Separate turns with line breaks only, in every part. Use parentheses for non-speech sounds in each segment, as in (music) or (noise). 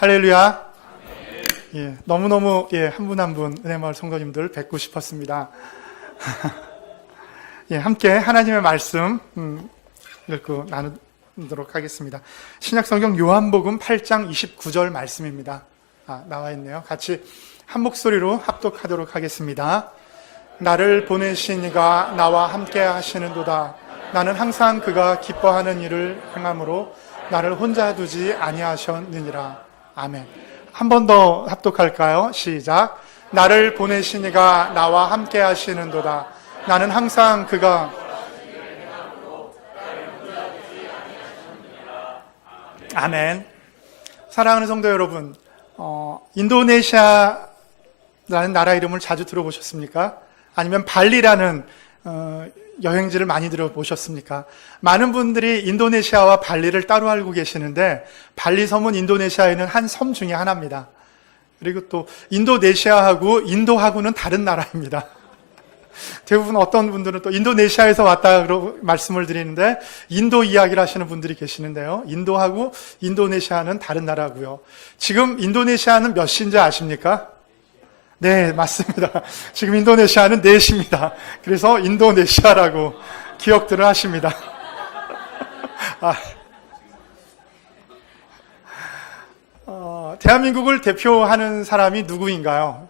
할렐루야. 예, 너무너무 예, 한 분 한분 은혜마을 성도님들 뵙고 싶었습니다. (laughs) 예, 함께 하나님의 말씀 음, 읽고 나누도록 하겠습니다. 신약성경 요한복음 8장 29절 말씀입니다. 아, 나와 있네요. 같이 한 목소리로 합독하도록 하겠습니다. 나를 보내신 이가 나와 함께 하시는도다. 나는 항상 그가 기뻐하는 일을 행함으로 나를 혼자 두지 아니하셨느니라. 아멘. 한 번 더 합독할까요? 시작. 나를 보내신 이가 나와 함께 하시는도다. 나는 항상 그가 아멘. 사랑하는 성도 여러분, 어, 인도네시아라는 나라 이름을 자주 들어보셨습니까? 아니면 발리라는 어, 여행지를 많이 들어보셨습니까? 많은 분들이 인도네시아와 발리를 따로 알고 계시는데 발리 섬은 인도네시아에는 한 섬 중에 하나입니다. 그리고 또 인도네시아하고 인도하고는 다른 나라입니다. (laughs) 대부분 어떤 분들은 또 인도네시아에서 왔다 그러고 말씀을 드리는데 인도 이야기를 하시는 분들이 계시는데요. 인도하고 인도네시아는 다른 나라고요. 지금 인도네시아는 몇 시인지 아십니까? 네, 맞습니다. (laughs) 지금 인도네시아는 4시입니다. 그래서 인도네시아라고 기억들을 하십니다. (laughs) 아, 어, 대한민국을 대표하는 사람이 누구인가요?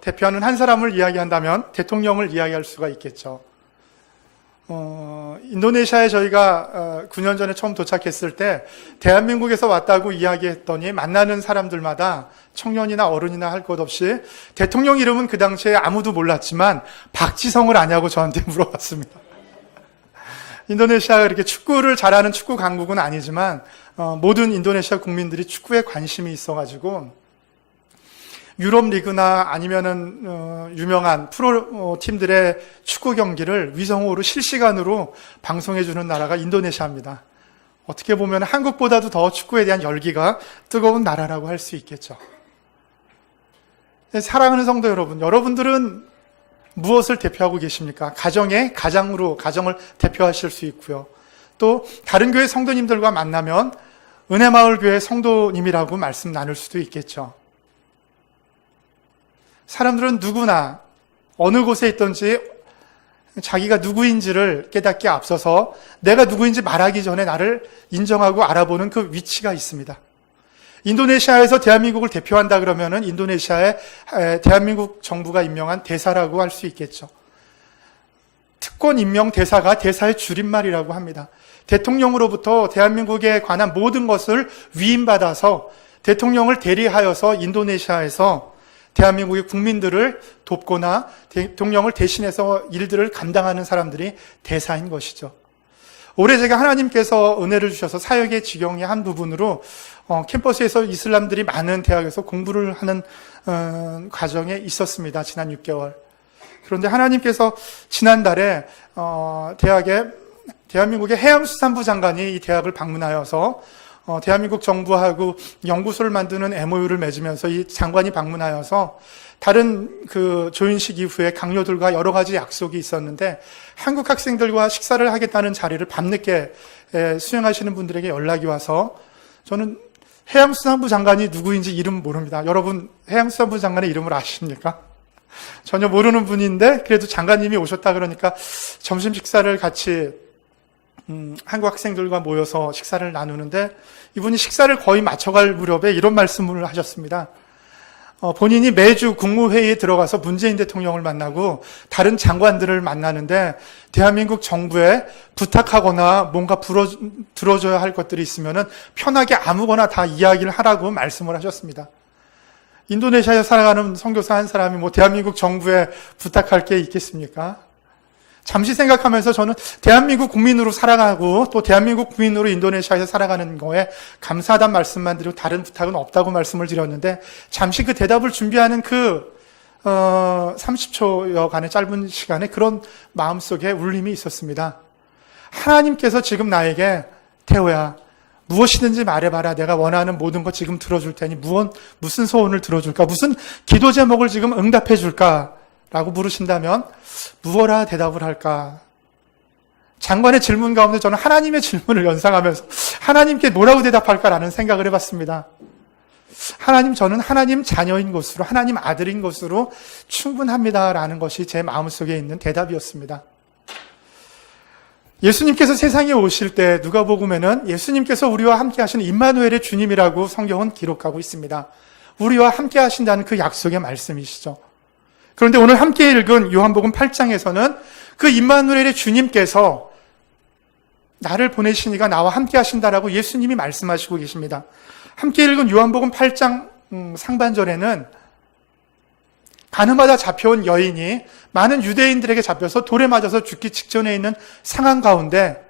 대표하는 한 사람을 이야기한다면 대통령을 이야기할 수가 있겠죠. 어, 인도네시아에 저희가 어, 9년 전에 처음 도착했을 때 대한민국에서 왔다고 이야기했더니 만나는 사람들마다 청년이나 어른이나 할 것 없이 대통령 이름은 그 당시에 아무도 몰랐지만 박지성을 아냐고 저한테 (laughs) 물어봤습니다. 인도네시아가 이렇게 축구를 잘하는 축구 강국은 아니지만 어, 모든 인도네시아 국민들이 축구에 관심이 있어가지고 유럽 리그나 아니면은 어, 유명한 프로 어, 팀들의 축구 경기를 위성으로 실시간으로 방송해 주는 나라가 인도네시아입니다. 어떻게 보면 한국보다도 더 축구에 대한 열기가 뜨거운 나라라고 할 수 있겠죠. 네, 사랑하는 성도 여러분, 여러분들은 무엇을 대표하고 계십니까? 가정의 가장으로 가정을 대표하실 수 있고요. 또 다른 교회 성도님들과 만나면 은혜마을 교회 성도님이라고 말씀 나눌 수도 있겠죠. 사람들은 누구나 어느 곳에 있든지 자기가 누구인지를 깨닫기 앞서서 내가 누구인지 말하기 전에 나를 인정하고 알아보는 그 위치가 있습니다. 인도네시아에서 대한민국을 대표한다 그러면은 인도네시아의 대한민국 정부가 임명한 대사라고 할 수 있겠죠. 특권 임명 대사가 대사의 줄임말이라고 합니다. 대통령으로부터 대한민국에 관한 모든 것을 위임받아서 대통령을 대리하여서 인도네시아에서 대한민국의 국민들을 돕거나 대통령을 대신해서 일들을 감당하는 사람들이 대사인 것이죠. 올해 제가 하나님께서 은혜를 주셔서 사역의 지경의 한 부분으로 어, 캠퍼스에서 이슬람들이 많은 대학에서 공부를 하는 어, 과정에 있었습니다. 지난 6개월. 그런데 하나님께서 지난달에 어, 대학에 대한민국의 해양수산부 장관이 이 대학을 방문하여서 어, 대한민국 정부하고 연구소를 만드는 MOU를 맺으면서 이 장관이 방문하여서 다른 그 조인식 이후에 강요들과 여러 가지 약속이 있었는데 한국 학생들과 식사를 하겠다는 자리를 밤늦게 에, 수행하시는 분들에게 연락이 와서 저는 해양수산부 장관이 누구인지 이름 모릅니다. 여러분 해양수산부 장관의 이름을 아십니까? 전혀 모르는 분인데 그래도 장관님이 오셨다 그러니까 점심 식사를 같이 음, 한국 학생들과 모여서 식사를 나누는데 이분이 식사를 거의 맞춰갈 무렵에 이런 말씀을 하셨습니다. 어, 본인이 매주 국무회의에 들어가서 문재인 대통령을 만나고 다른 장관들을 만나는데 대한민국 정부에 부탁하거나 뭔가 불어, 들어줘야 할 것들이 있으면 편하게 아무거나 다 이야기를 하라고 말씀을 하셨습니다. 인도네시아에 살아가는 선교사 한 사람이 뭐 대한민국 정부에 부탁할 게 있겠습니까? 잠시 생각하면서 저는 대한민국 국민으로 살아가고 또 대한민국 국민으로 인도네시아에서 살아가는 거에 감사하단 말씀만 드리고 다른 부탁은 없다고 말씀을 드렸는데 잠시 그 대답을 준비하는 그 어, 30초여간의 짧은 시간에 그런 마음속에 울림이 있었습니다. 하나님께서 지금 나에게 태호야 무엇이든지 말해봐라. 내가 원하는 모든 것 지금 들어줄 테니 무언 무슨 소원을 들어줄까? 무슨 기도 제목을 지금 응답해 줄까? 라고 물으신다면 무엇라 대답을 할까? 장관의 질문 가운데 저는 하나님의 질문을 연상하면서 하나님께 뭐라고 대답할까라는 생각을 해봤습니다. 하나님, 저는 하나님 자녀인 것으로, 하나님 아들인 것으로 충분합니다라는 것이 제 마음속에 있는 대답이었습니다. 예수님께서 세상에 오실 때 누가복음에는 예수님께서 우리와 함께 하시는 임마누엘의 주님이라고 성경은 기록하고 있습니다. 우리와 함께 하신다는 그 약속의 말씀이시죠. 그런데 오늘 함께 읽은 요한복음 8장에서는 그 임마누엘의 주님께서 나를 보내시니가 나와 함께 하신다라고 예수님이 말씀하시고 계십니다. 함께 읽은 요한복음 8장 음, 상반절에는 가늠하다 잡혀온 여인이 많은 유대인들에게 잡혀서 돌에 맞아서 죽기 직전에 있는 상황 가운데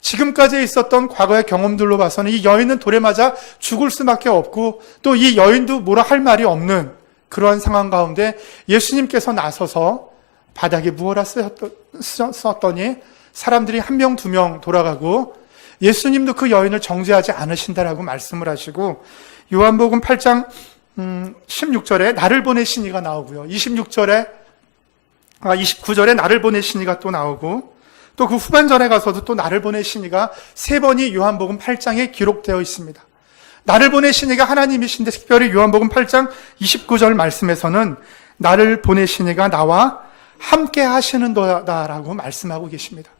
지금까지 있었던 과거의 경험들로 봐서는 이 여인은 돌에 맞아 죽을 수밖에 없고 또 이 여인도 뭐라 할 말이 없는 그러한 상황 가운데 예수님께서 나서서 바닥에 무어라 썼더니 사람들이 한 명, 두 명 돌아가고 예수님도 그 여인을 정죄하지 않으신다라고 말씀을 하시고 요한복음 8장 16절에 나를 보내시니가 나오고요. 26절에 아 29절에 나를 보내시니가 또 나오고 또 그 후반절에 가서도 또 나를 보내시니가 세 번이 요한복음 8장에 기록되어 있습니다. 나를 보내시니가 하나님이신데 특별히 요한복음 8장 29절 말씀에서는 나를 보내시니가 나와 함께 하시는 도다라고 말씀하고 계십니다.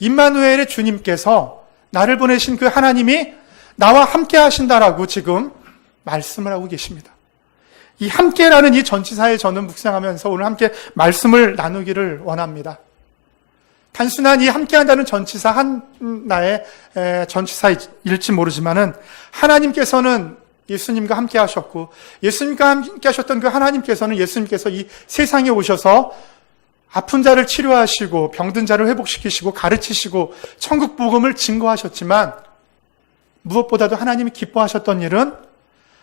임마누엘의 주님께서 나를 보내신 그 하나님이 나와 함께 하신다라고 지금 말씀을 하고 계십니다. 이 함께라는 이 전치사에 저는 묵상하면서 오늘 함께 말씀을 나누기를 원합니다. 단순한 이 함께한다는 전치사 하나의 전치사일지 모르지만은 하나님께서는 예수님과 함께 하셨고 예수님과 함께 하셨던 그 하나님께서는 예수님께서 이 세상에 오셔서 아픈 자를 치료하시고 병든 자를 회복시키시고 가르치시고 천국 복음을 증거하셨지만 무엇보다도 하나님이 기뻐하셨던 일은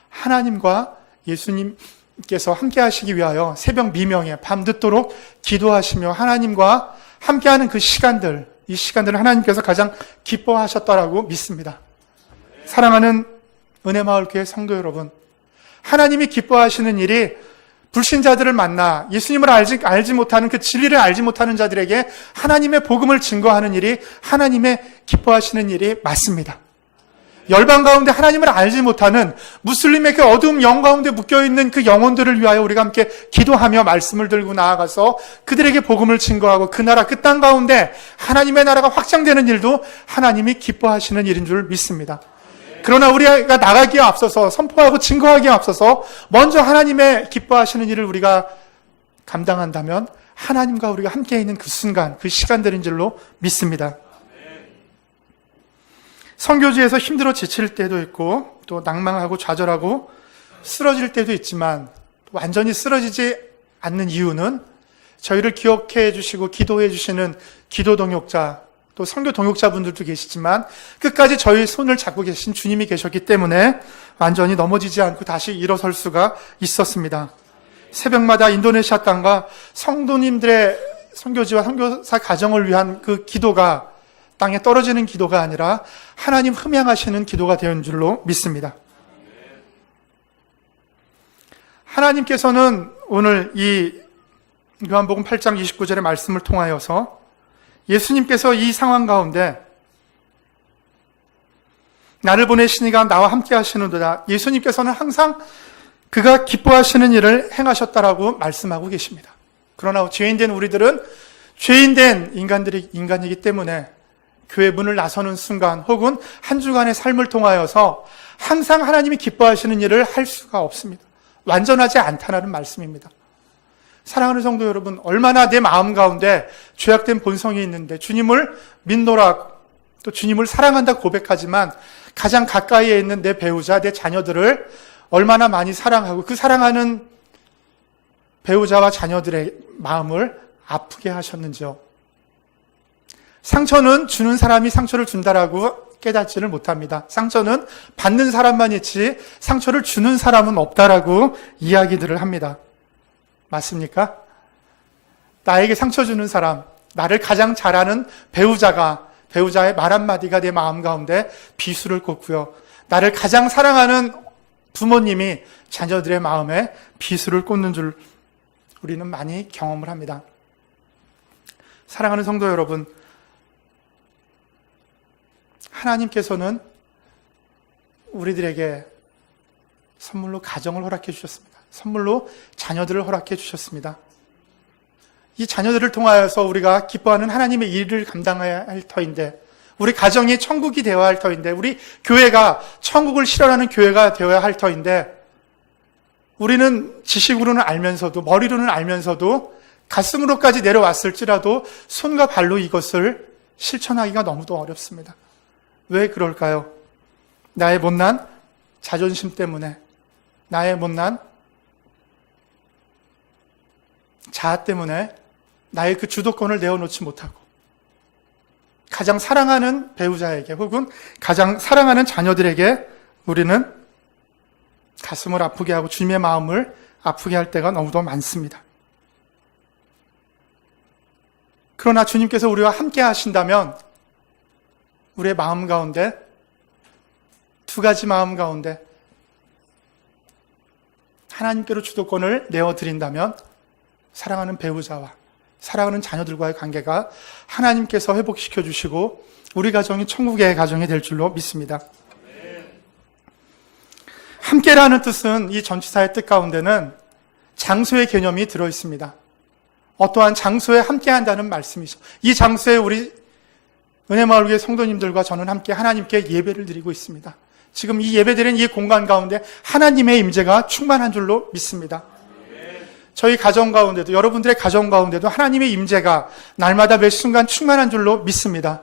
하나님과 예수님께서 함께 하시기 위하여 새벽 미명에 밤 늦도록 기도하시며 하나님과 함께하는 그 시간들, 이 시간들을 하나님께서 가장 기뻐하셨다라고 믿습니다. 사랑하는 은혜마을교회 성도 여러분, 하나님이 기뻐하시는 일이 불신자들을 만나 예수님을 알지, 알지 못하는 그 진리를 알지 못하는 자들에게 하나님의 복음을 증거하는 일이 하나님의 기뻐하시는 일이 맞습니다. 열방 가운데 하나님을 알지 못하는 무슬림의 그 어두움 영 가운데 묶여있는 그 영혼들을 위하여 우리가 함께 기도하며 말씀을 들고 나아가서 그들에게 복음을 증거하고 그 나라 그 땅 가운데 하나님의 나라가 확장되는 일도 하나님이 기뻐하시는 일인 줄 믿습니다. 그러나 우리가 나가기에 앞서서 선포하고 증거하기에 앞서서 먼저 하나님의 기뻐하시는 일을 우리가 감당한다면 하나님과 우리가 함께 있는 그 순간, 그 시간들인 줄로 믿습니다. 성교지에서 힘들어 지칠 때도 있고 또 낭망하고 좌절하고 쓰러질 때도 있지만 완전히 쓰러지지 않는 이유는 저희를 기억해 주시고 기도해 주시는 기도 동역자 또 성교 동역자분들도 계시지만 끝까지 저희 손을 잡고 계신 주님이 계셨기 때문에 완전히 넘어지지 않고 다시 일어설 수가 있었습니다. 새벽마다 인도네시아 땅과 성도님들의 성교지와 성교사 가정을 위한 그 기도가 땅에 떨어지는 기도가 아니라 하나님 흠양하시는 기도가 되는 줄로 믿습니다. 하나님께서는 오늘 이 요한복음 8장 29절의 말씀을 통하여서 예수님께서 이 상황 가운데 나를 보내시니가 나와 함께 하시는도다. 예수님께서는 항상 그가 기뻐하시는 일을 행하셨다라고 말씀하고 계십니다. 그러나 죄인된 우리들은 죄인된 인간들이 인간이기 때문에 교회 문을 나서는 순간 혹은 한 주간의 삶을 통하여서 항상 하나님이 기뻐하시는 일을 할 수가 없습니다. 완전하지 않다는 말씀입니다. 사랑하는 성도 여러분, 얼마나 내 마음 가운데 죄악된 본성이 있는데 주님을 믿노라 또 주님을 사랑한다 고백하지만 가장 가까이에 있는 내 배우자, 내 자녀들을 얼마나 많이 사랑하고 그 사랑하는 배우자와 자녀들의 마음을 아프게 하셨는지요. 상처는 주는 사람이 상처를 준다라고 깨닫지를 못합니다. 상처는 받는 사람만 있지 상처를 주는 사람은 없다라고 이야기들을 합니다. 맞습니까? 나에게 상처 주는 사람, 나를 가장 잘 아는 배우자가, 배우자의 말 한마디가 내 마음 가운데 비수를 꽂고요. 나를 가장 사랑하는 부모님이 자녀들의 마음에 비수를 꽂는 줄 우리는 많이 경험을 합니다. 사랑하는 성도 여러분, 하나님께서는 우리들에게 선물로 가정을 허락해 주셨습니다. 선물로 자녀들을 허락해 주셨습니다. 이 자녀들을 통하여서 우리가 기뻐하는 하나님의 일을 감당해야 할 터인데, 우리 가정이 천국이 되어야 할 터인데, 우리 교회가 천국을 실현하는 교회가 되어야 할 터인데, 우리는 지식으로는 알면서도, 머리로는 알면서도, 가슴으로까지 내려왔을지라도 손과 발로 이것을 실천하기가 너무도 어렵습니다. 왜 그럴까요? 나의 못난 자존심 때문에, 나의 못난 자아 때문에 나의 그 주도권을 내어놓지 못하고 가장 사랑하는 배우자에게 혹은 가장 사랑하는 자녀들에게 우리는 가슴을 아프게 하고 주님의 마음을 아프게 할 때가 너무도 많습니다. 그러나 주님께서 우리와 함께 하신다면 우리의 마음 가운데 두 가지 마음 가운데 하나님께로 주도권을 내어드린다면 사랑하는 배우자와 사랑하는 자녀들과의 관계가 하나님께서 회복시켜 주시고 우리 가정이 천국의 가정이 될 줄로 믿습니다. 함께라는 뜻은 이 전치사의 뜻 가운데는 장소의 개념이 들어 있습니다. 어떠한 장소에 함께한다는 말씀이죠. 이 장소에 우리 은혜마을교회 성도님들과 저는 함께 하나님께 예배를 드리고 있습니다. 지금 이 예배드리는 이 공간 가운데 하나님의 임재가 충만한 줄로 믿습니다. 저희 가정 가운데도 여러분들의 가정 가운데도 하나님의 임재가 날마다 매 순간 충만한 줄로 믿습니다.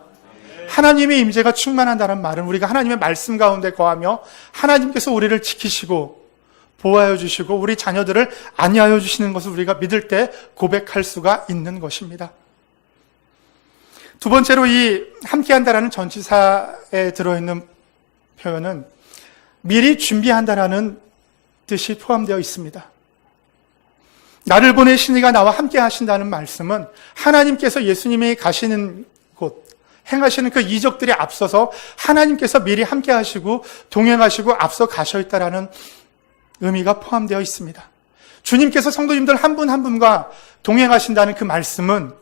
하나님의 임재가 충만한다는 말은 우리가 하나님의 말씀 가운데 거하며 하나님께서 우리를 지키시고 보호하여 주시고 우리 자녀들을 안위하여 주시는 것을 우리가 믿을 때 고백할 수가 있는 것입니다. 두 번째로 이 함께한다라는 전치사에 들어있는 표현은 미리 준비한다라는 뜻이 포함되어 있습니다. 나를 보내신 이가 나와 함께 하신다는 말씀은 하나님께서 예수님이 가시는 곳, 행하시는 그 이적들이 앞서서 하나님께서 미리 함께 하시고 동행하시고 앞서 가셔 있다라는 의미가 포함되어 있습니다. 주님께서 성도님들 한 분한 분과 동행하신다는 그 말씀은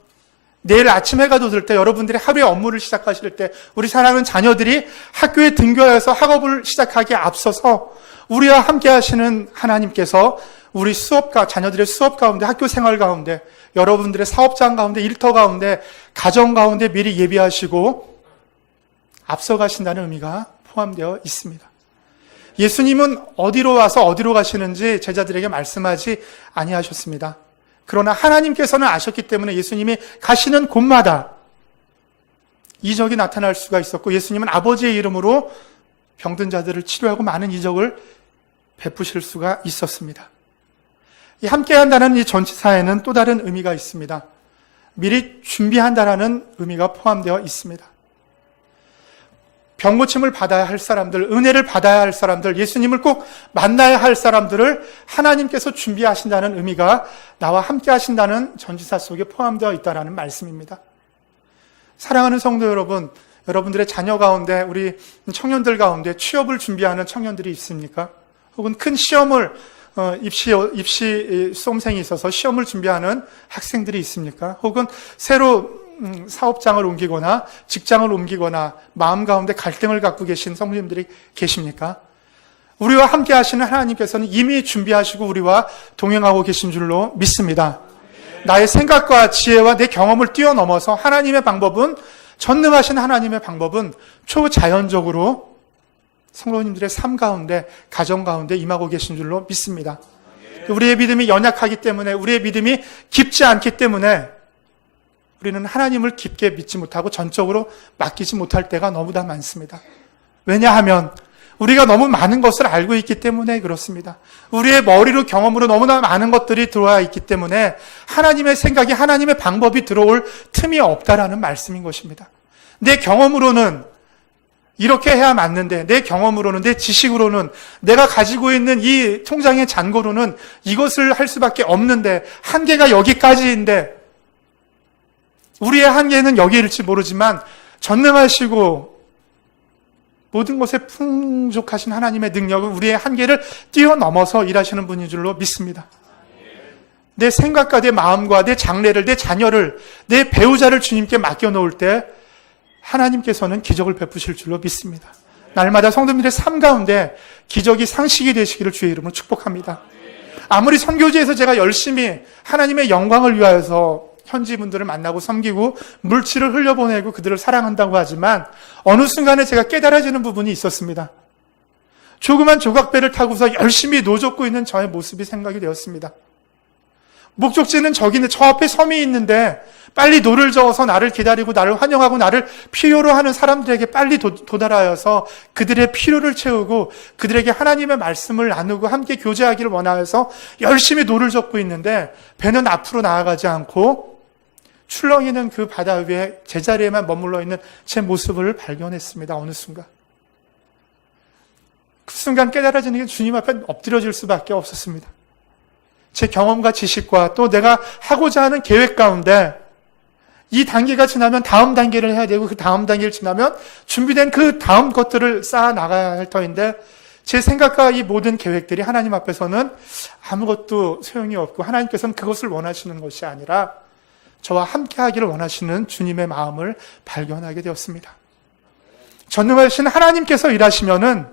내일 아침 해가 돋을 때 여러분들이 하루의 업무를 시작하실 때 우리 사랑하는 자녀들이 학교에 등교해서 학업을 시작하기에 앞서서 우리와 함께 하시는 하나님께서 우리 수업가 자녀들의 수업 가운데 학교 생활 가운데 여러분들의 사업장 가운데 일터 가운데 가정 가운데 미리 예비하시고 앞서 가신다는 의미가 포함되어 있습니다. 예수님은 어디로 와서 어디로 가시는지 제자들에게 말씀하지 아니하셨습니다. 그러나 하나님께서는 아셨기 때문에 예수님이 가시는 곳마다 이적이 나타날 수가 있었고 예수님은 아버지의 이름으로 병든 자들을 치료하고 많은 이적을 베푸실 수가 있었습니다. 이 함께 한다는 이 전치사에는 또 다른 의미가 있습니다. 미리 준비한다라는 의미가 포함되어 있습니다. 병고침을 받아야 할 사람들, 은혜를 받아야 할 사람들, 예수님을 꼭 만나야 할 사람들을 하나님께서 준비하신다는 의미가 나와 함께 하신다는 전지사 속에 포함되어 있다는 말씀입니다. 사랑하는 성도 여러분, 여러분들의 자녀 가운데, 우리 청년들 가운데 취업을 준비하는 청년들이 있습니까? 혹은 큰 시험을 어, 입시 입시 수험생이 있어서 시험을 준비하는 학생들이 있습니까? 혹은 새로 음, 사업장을 옮기거나 직장을 옮기거나 마음 가운데 갈등을 갖고 계신 성도님들이 계십니까? 우리와 함께 하시는 하나님께서는 이미 준비하시고 우리와 동행하고 계신 줄로 믿습니다. 나의 생각과 지혜와 내 경험을 뛰어넘어서 하나님의 방법은 전능하신 하나님의 방법은 초자연적으로 성도님들의 삶 가운데, 가정 가운데 임하고 계신 줄로 믿습니다. 우리의 믿음이 연약하기 때문에, 우리의 믿음이 깊지 않기 때문에, 우리는 하나님을 깊게 믿지 못하고 전적으로 맡기지 못할 때가 너무나 많습니다. 왜냐하면, 우리가 너무 많은 것을 알고 있기 때문에 그렇습니다. 우리의 머리로 경험으로 너무나 많은 것들이 들어와 있기 때문에 하나님의 생각이 하나님의 방법이 들어올 틈이 없다라는 말씀인 것입니다. 내 경험으로는 이렇게 해야 맞는데 내 경험으로는 내 지식으로는 내가 가지고 있는 이 통장의 잔고로는 이것을 할 수밖에 없는데 한계가 여기까지인데 우리의 한계는 여기일지 모르지만 전능하시고 모든 것에 풍족하신 하나님의 능력은 우리의 한계를 뛰어넘어서 일하시는 분인 줄로 믿습니다. 내 생각과 내 마음과 내 장래를, 내 자녀를, 내 배우자를 주님께 맡겨 놓을 때 하나님께서는 기적을 베푸실 줄로 믿습니다. 날마다 성도님들의 삶 가운데 기적이 상식이 되시기를 주의 이름으로 축복합니다. 아무리 선교지에서 제가 열심히 하나님의 영광을 위하여서 현지 분들을 만나고 섬기고 물질을 흘려보내고 그들을 사랑한다고 하지만 어느 순간에 제가 깨달아지는 부분이 있었습니다. 조그만 조각배를 타고서 열심히 노젓고 있는 저의 모습이 생각이 되었습니다. 목적지는 저기는 저 앞에 섬이 있는데 빨리 노를 저어서 나를 기다리고 나를 환영하고 나를 필요로 하는 사람들에게 빨리 도, 도달하여서 그들의 필요를 채우고 그들에게 하나님의 말씀을 나누고 함께 교제하기를 원하여서 열심히 노를 젓고 있는데 배는 앞으로 나아가지 않고 출렁이는 그 바다 위에 제자리에만 머물러 있는 제 모습을 발견했습니다. 어느 순간. 그 순간 깨달아지는 게 주님 앞에 엎드려질 수밖에 없었습니다. 제 경험과 지식과 또 내가 하고자 하는 계획 가운데 이 단계가 지나면 다음 단계를 해야 되고 그 다음 단계를 지나면 준비된 그 다음 것들을 쌓아 나가야 할 터인데 제 생각과 이 모든 계획들이 하나님 앞에서는 아무것도 소용이 없고 하나님께서는 그것을 원하시는 것이 아니라 저와 함께 하기를 원하시는 주님의 마음을 발견하게 되었습니다. 전능하신 하나님께서 일하시면은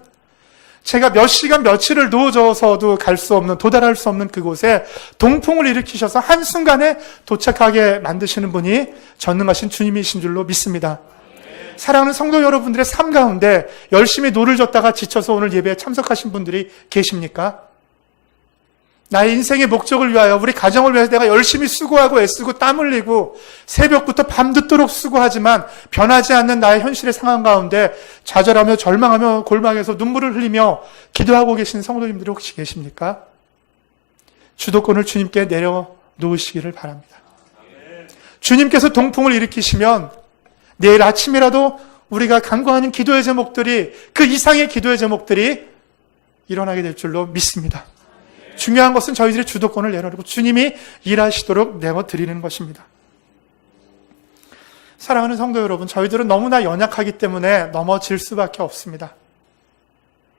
제가 몇 시간 며칠을 누워져서도 갈 수 없는 도달할 수 없는 그곳에 동풍을 일으키셔서 한순간에 도착하게 만드시는 분이 전능하신 주님이신 줄로 믿습니다. 사랑하는 성도 여러분들의 삶 가운데 열심히 노를 젓다가 지쳐서 오늘 예배에 참석하신 분들이 계십니까? 나의 인생의 목적을 위하여 우리 가정을 위해서 내가 열심히 수고하고 애쓰고 땀 흘리고 새벽부터 밤늦도록 수고하지만 변하지 않는 나의 현실의 상황 가운데 좌절하며 절망하며 골망에서 눈물을 흘리며 기도하고 계신 성도님들이 혹시 계십니까? 주도권을 주님께 내려 놓으시기를 바랍니다. 주님께서 동풍을 일으키시면 내일 아침이라도 우리가 간구하는 기도의 제목들이 그 이상의 기도의 제목들이 일어나게 될 줄로 믿습니다. 중요한 것은 저희들의 주도권을 내려놓고 주님이 일하시도록 내어드리는 것입니다. 사랑하는 성도 여러분, 저희들은 너무나 연약하기 때문에 넘어질 수밖에 없습니다.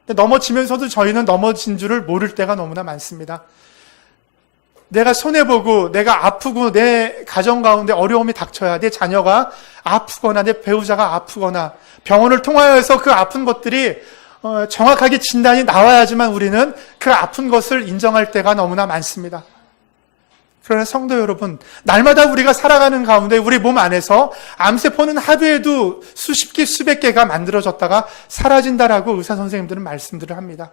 넘어지면서도 저희는 넘어진 줄을 모를 때가 너무나 많습니다. 내가 손해보고, 내가 아프고, 내 가정 가운데 어려움이 닥쳐야 내 자녀가 아프거나, 내 배우자가 아프거나, 병원을 통하여서 그 아픈 것들이 어, 정확하게 진단이 나와야지만 우리는 그 아픈 것을 인정할 때가 너무나 많습니다. 그러나 성도 여러분, 날마다 우리가 살아가는 가운데 우리 몸 안에서 암세포는 하루에도 수십 개, 수백 개가 만들어졌다가 사라진다라고 의사 선생님들은 말씀들을 합니다.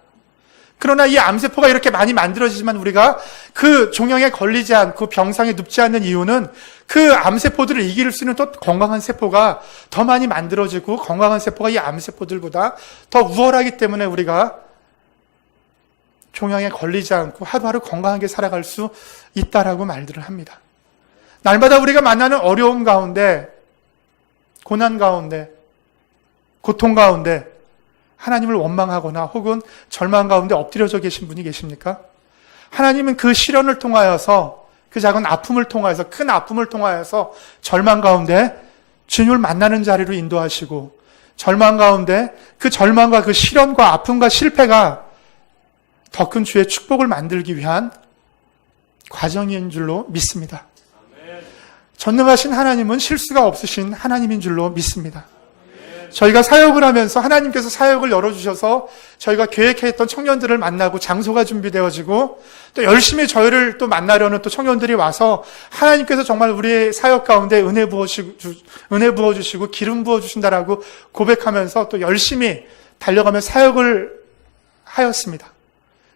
그러나 이 암세포가 이렇게 많이 만들어지지만 우리가 그 종양에 걸리지 않고 병상에 눕지 않는 이유는 그 암세포들을 이길 수 있는 또 건강한 세포가 더 많이 만들어지고 건강한 세포가 이 암세포들보다 더 우월하기 때문에 우리가 종양에 걸리지 않고 하루하루 건강하게 살아갈 수 있다라고 말들을 합니다. 날마다 우리가 만나는 어려움 가운데, 고난 가운데, 고통 가운데, 하나님을 원망하거나 혹은 절망 가운데 엎드려져 계신 분이 계십니까? 하나님은 그 시련을 통하여서 그 작은 아픔을 통하여서 큰 아픔을 통하여서 절망 가운데 주님을 만나는 자리로 인도하시고 절망 가운데 그 절망과 그 시련과 아픔과 실패가 더 큰 주의 축복을 만들기 위한 과정인 줄로 믿습니다. 전능하신 하나님은 실수가 없으신 하나님인 줄로 믿습니다. 저희가 사역을 하면서 하나님께서 사역을 열어주셔서 저희가 계획했던 청년들을 만나고 장소가 준비되어지고 또 열심히 저희를 또 만나려는 또 청년들이 와서 하나님께서 정말 우리의 사역 가운데 은혜 부어주시고, 은혜 부어주시고 기름 부어주신다라고 고백하면서 또 열심히 달려가며 사역을 하였습니다.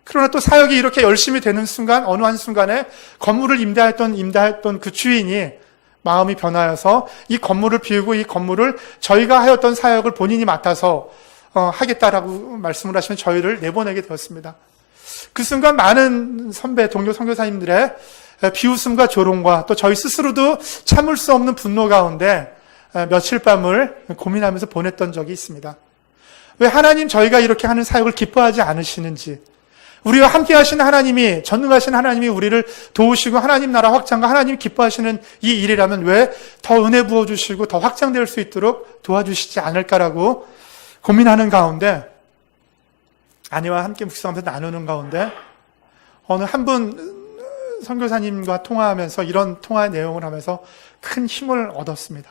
그러나 또 사역이 이렇게 열심히 되는 순간, 어느 한 순간에 건물을 임대했던, 임대했던 그 주인이 마음이 변하여서 이 건물을 비우고 이 건물을 저희가 하였던 사역을 본인이 맡아서 어, 하겠다라고 말씀을 하시면 저희를 내보내게 되었습니다. 그 순간 많은 선배, 동료 선교사님들의 비웃음과 조롱과 또 저희 스스로도 참을 수 없는 분노 가운데 며칠 밤을 고민하면서 보냈던 적이 있습니다. 왜 하나님 저희가 이렇게 하는 사역을 기뻐하지 않으시는지, 우리와 함께 하시는 하나님이, 전능하신 하나님이 우리를 도우시고 하나님 나라 확장과 하나님이 기뻐하시는 이 일이라면 왜 더 은혜 부어 주시고 더 확장될 수 있도록 도와주시지 않을까라고 고민하는 가운데 아내와 함께 묵상하면서 나누는 가운데 어느 한 분 선교사님과 통화하면서 이런 통화 내용을 하면서 큰 힘을 얻었습니다.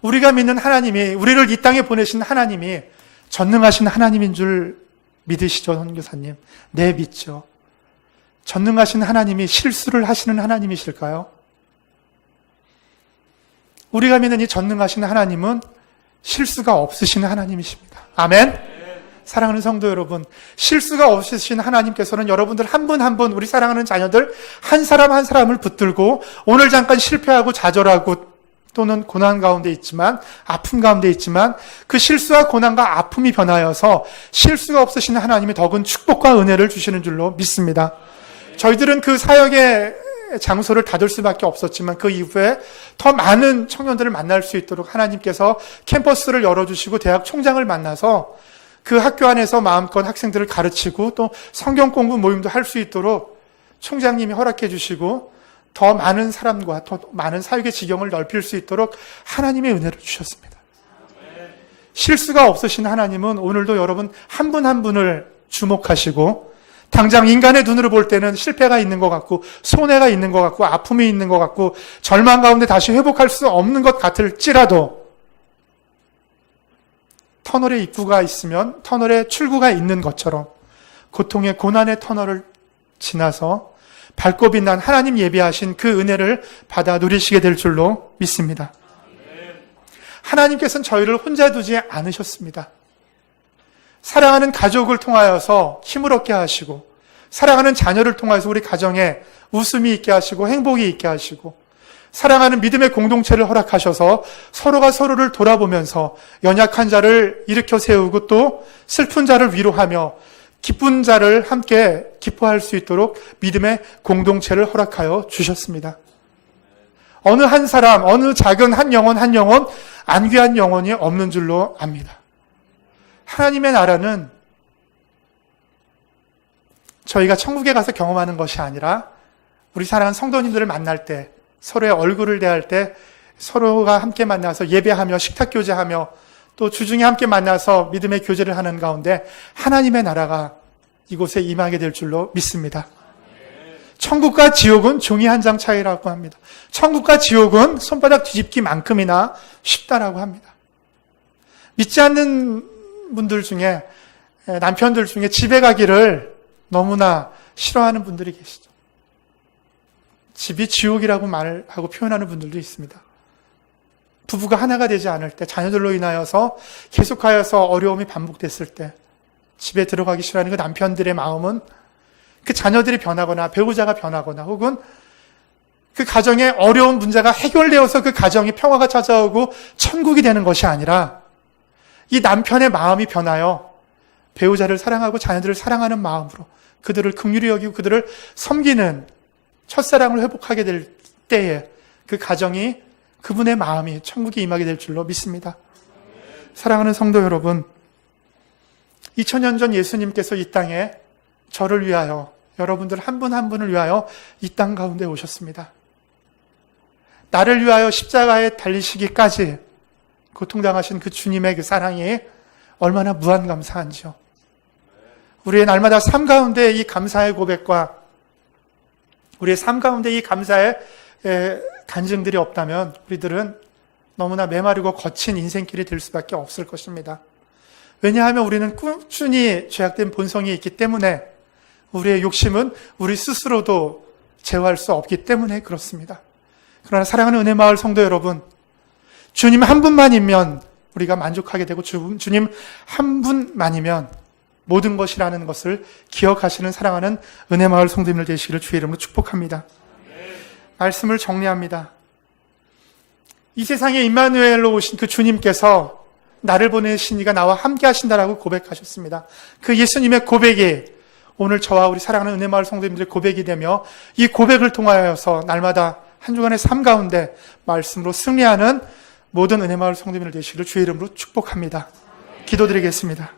우리가 믿는 하나님이 우리를 이 땅에 보내신 하나님이 전능하신 하나님인 줄 믿으시죠, 선교사님? 네, 믿죠. 전능하신 하나님이 실수를 하시는 하나님이실까요? 우리가 믿는 이 전능하신 하나님은 실수가 없으신 하나님이십니다. 아멘. 사랑하는 성도 여러분, 실수가 없으신 하나님께서는 여러분들 한 분 한 분, 우리 사랑하는 자녀들 한 사람 한 사람을 붙들고 오늘 잠깐 실패하고 좌절하고 또는 고난 가운데 있지만 아픔 가운데 있지만 그 실수와 고난과 아픔이 변하여서 실수가 없으신 하나님이 더군 축복과 은혜를 주시는 줄로 믿습니다. 저희들은 그 사역의 장소를 닫을 수밖에 없었지만 그 이후에 더 많은 청년들을 만날 수 있도록 하나님께서 캠퍼스를 열어주시고 대학 총장을 만나서 그 학교 안에서 마음껏 학생들을 가르치고 또 성경 공부 모임도 할 수 있도록 총장님이 허락해 주시고 더 많은 사람과 더 많은 사역의 지경을 넓힐 수 있도록 하나님의 은혜를 주셨습니다. 실수가 없으신 하나님은 오늘도 여러분 한분한 분을 주목하시고 당장 인간의 눈으로 볼 때는 실패가 있는 것 같고 손해가 있는 것 같고 아픔이 있는 것 같고 절망 가운데 다시 회복할 수 없는 것 같을지라도 터널에 입구가 있으면 터널에 출구가 있는 것처럼 고통의 고난의 터널을 지나서 밝고 빛난 하나님 예비하신 그 은혜를 받아 누리시게 될 줄로 믿습니다. 하나님께서는 저희를 혼자 두지 않으셨습니다. 사랑하는 가족을 통하여서 힘을 얻게 하시고 사랑하는 자녀를 통하여서 우리 가정에 웃음이 있게 하시고 행복이 있게 하시고 사랑하는 믿음의 공동체를 허락하셔서 서로가 서로를 돌아보면서 연약한 자를 일으켜 세우고 또 슬픈 자를 위로하며 기쁜 자를 함께 기뻐할 수 있도록 믿음의 공동체를 허락하여 주셨습니다. 어느 한 사람, 어느 작은 한 영혼, 한 영혼, 안귀한 영혼이 없는 줄로 압니다. 하나님의 나라는 저희가 천국에 가서 경험하는 것이 아니라 우리 사랑하는 성도님들을 만날 때 서로의 얼굴을 대할 때 서로가 함께 만나서 예배하며 식탁 교제하며 또 주중에 함께 만나서 믿음의 교제를 하는 가운데 하나님의 나라가 이곳에 임하게 될 줄로 믿습니다. 천국과 지옥은 종이 한 장 차이라고 합니다. 천국과 지옥은 손바닥 뒤집기만큼이나 쉽다라고 합니다. 믿지 않는 분들 중에 남편들 중에 집에 가기를 너무나 싫어하는 분들이 계시죠. 집이 지옥이라고 말하고 표현하는 분들도 있습니다. 부부가 하나가 되지 않을 때, 자녀들로 인하여서 계속하여서 어려움이 반복됐을 때, 집에 들어가기 싫어하는 그 남편들의 마음은 그 자녀들이 변하거나 배우자가 변하거나 혹은 그 가정의 어려운 문제가 해결되어서 그 가정이 평화가 찾아오고 천국이 되는 것이 아니라 이 남편의 마음이 변하여 배우자를 사랑하고 자녀들을 사랑하는 마음으로 그들을 긍휼히 여기고 그들을 섬기는 첫사랑을 회복하게 될 때에 그 가정이 그분의 마음이 천국에 임하게 될 줄로 믿습니다. 사랑하는 성도 여러분, 2000년 전 예수님께서 이 땅에 저를 위하여 여러분들 한분한 분을 위하여 이 땅 가운데 오셨습니다. 나를 위하여 십자가에 달리시기까지 고통당하신 그 주님의 그 사랑이 얼마나 무한 감사한지요. 우리의 날마다 삶 가운데 이 감사의 고백과 우리의 삶 가운데 이 감사의 간증들이 없다면 우리들은 너무나 메마르고 거친 인생길이 될 수밖에 없을 것입니다. 왜냐하면 우리는 꾸준히 죄악된 본성이 있기 때문에 우리의 욕심은 우리 스스로도 제어할 수 없기 때문에 그렇습니다. 그러나 사랑하는 은혜 마을 성도 여러분, 주님 한 분만이면 우리가 만족하게 되고 주, 주님 한 분만이면 모든 것이라는 것을 기억하시는 사랑하는 은혜 마을 성도님들 되시기를 주의 이름으로 축복합니다. 말씀을 정리합니다. 이 세상에 임마누엘로 오신 그 주님께서 나를 보내신 이가 나와 함께 하신다라고 고백하셨습니다. 그 예수님의 고백이 오늘 저와 우리 사랑하는 은혜 마을 성도님들의 고백이 되며 이 고백을 통하여서 날마다 한 주간의 삶 가운데 말씀으로 승리하는 모든 은혜 마을 성도님들 되시기를 주의 이름으로 축복합니다. 기도드리겠습니다.